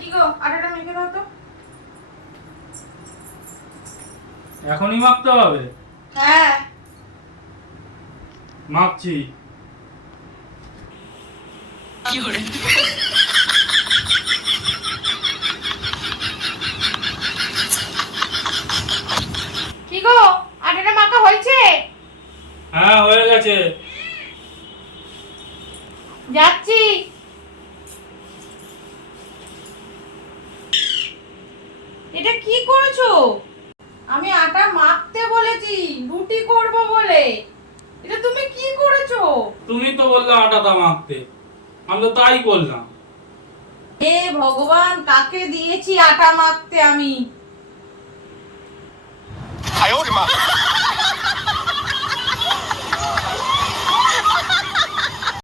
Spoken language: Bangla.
কি গো, আটাটা মেখে দাও তো। এখনই মাখতে হবে? হ্যাঁ। মাখছি। কি গো, আটাটা মাখা হয়েছে? হ্যাঁ, হয়ে গেছে। যাচ্ছি। এটা কি করেছো? আমি আটা মাখতে বলেছি, রুটি করব বলে। এটা তুমি কি করেছো? তুমি তো বললে আটাটা মাখতে, আমি তো তাই বললাম। হে ভগবান, কাকে দিয়েছি আটা মাখতে আমি? 哎呦我的妈！